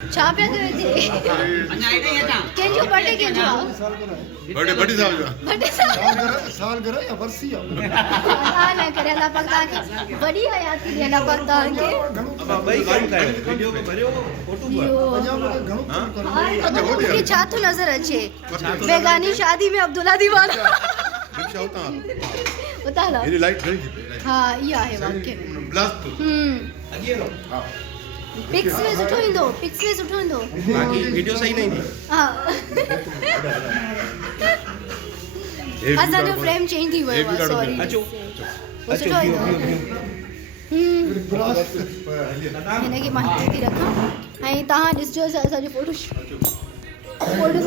छा पिया कयो हिते? कंहिंजो बर्थडे कंहिंजो आहे? बड़ी साल जो बर्थडे साल घर या वर्सी आहे अल्लाह न करे अल्लाह पाक तव्हांखे वॾी हयात ॾे अल्लाह पाक तव्हांखे भाई काम करे वीडियो में भरियो फोटो मूंखे छा थो नज़र अचे बेगानी शादी में अब्दुल्ला दीवाना रिक्शा होता उतां हला मेरी लाइट गई हा इहा आहे वाकई ब्लास्ट अॻे रो हां पिक्स में सुठो ईंदो पिक्स में सुठो ईंदो बाकी वीडियो सही नहीं थी हा असांजो फ्रेम चेंज थी वियो आहे सॉरी अचो सुठो ईंदो हिनखे मां हिते थी रखां ऐं तव्हां ॾिसजो असांजो फोटो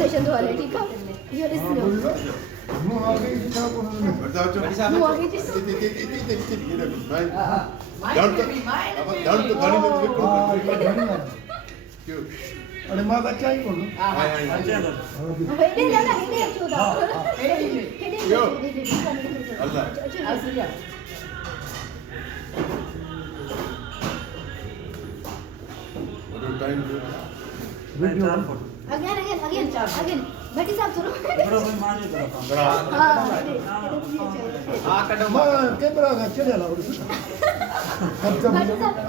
सेशन थो हले ठीकु आहे इहो ॾिसजो नो आगे क्या को मूं अॻे जी अरे मां बच्चा ही बोलूं हेॾे न हेॾे अचो था हेॾे अल्लाह टाइम अगेन भट्टी साहब थोरो हां कदम मां कैमरा का चढ़े ला भट्टी साहब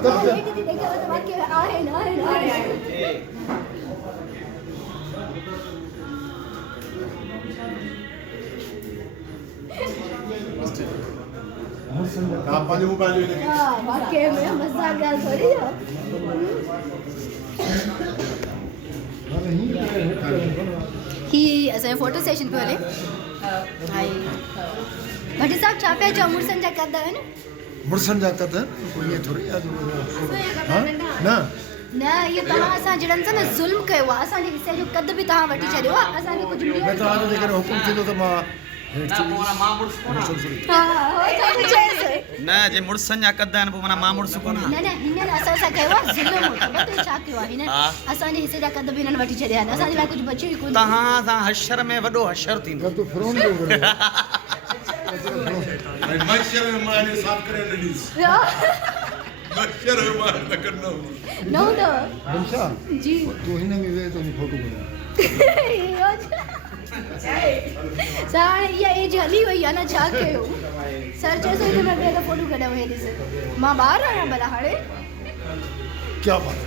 हेॾे थी देखां त बाक़ी आहे आप पानी मोबाइल ले लेके हां बाक़ी में मजाक ॻाल्हि थोरी आहे ही असांजो फोटो सेशन पियो हले भट्टी साहब छा पिया चओ मुड़ुसनि जा कद आहिनि मुड़सन जा कद ये थोड़ी हां ना न इहो तव्हां असां जहिड़नि सां न ज़ुल्म कयो आहे असांजे हिसे जो कद बि तव्हां वठी छॾियो आहे असांखे कुझु मिलियो मैं तो आज जे करे हुकुम थींदो त मां न जे मुड़सन जा कद आहिनि पोइ माना मां मुड़स कोन न हिननि असां सां कयो आहे ज़ुल्म ख़बर अथई छा कयो आहे हिननि असांजे हिसे जा कद बि हिननि वठी छॾिया आहिनि असांजे लाइ कुझु बचियो ई कोन्हे तव्हां सां हशर में वॾो हशर थींदो तो फ्रोन जो मच्छर में माने साफ करे लडीस मच्छर में मार न करनो न हूंदव अच्छा जी तू हिन में वे तो फोटो बना साण इहा एज हली वई आहे न छा कयो सर चयो हिन में ॿिए त फोटो कढायो हे ॾिस मां ॿाहिरि आहियां भला हाणे क्या बात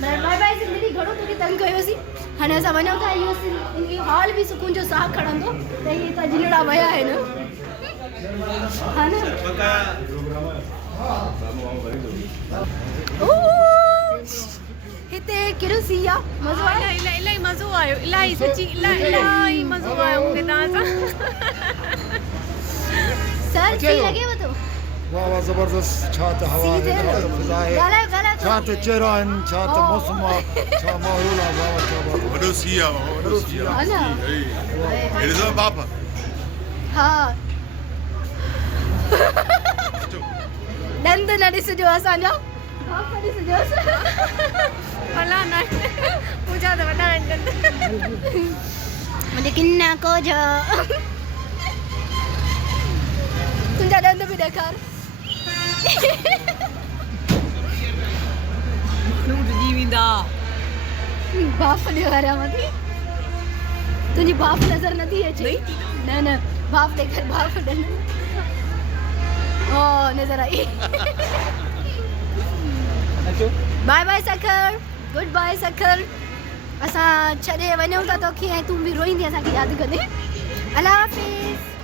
बाय बाय ज़िंदगी घणो तोखे तंग कयोसीं हाणे असां वञूं था इहो हाल बि सुकून जो साह खणंदो त इहे त जिलड़ा विया आहिनि हा न हिते कहिड़ो सी आहे मज़ो आयो इलाही मज़ो आयो इलाही सची इलाही मज़ो आयो मूंखे तव्हां सां सर सी लॻेव थो वाह वाह जबरदस्त छा त हवा है छा त फिजा है छा त चेहरा आहिनि छा त मौसम आहे छा माहौल आहे वाह क्या बात वॾो सी आहे वॾो सी हा न आहे हे बाप हा ॾंद न ॾिसिजो असांजा बाप ॾिसिजो भला न पूजा त वॾा आहिनि मुंहिंजे किन्ना कोजा तुंहिंजा ॾंद बि ॾेखार जी वेंदा बाप ॾेखारियां थी तुंहिंजी बाप नज़र नथी अचे न बाप ॾेखार बाप ॾंद ओ नज़र आई bye bye Sukkur good bye Sukkur असां छॾे वञूं था तोखे ऐं तूं बि रोईंदी असांखे यादि कंदे अल्लाह हाफ़िज़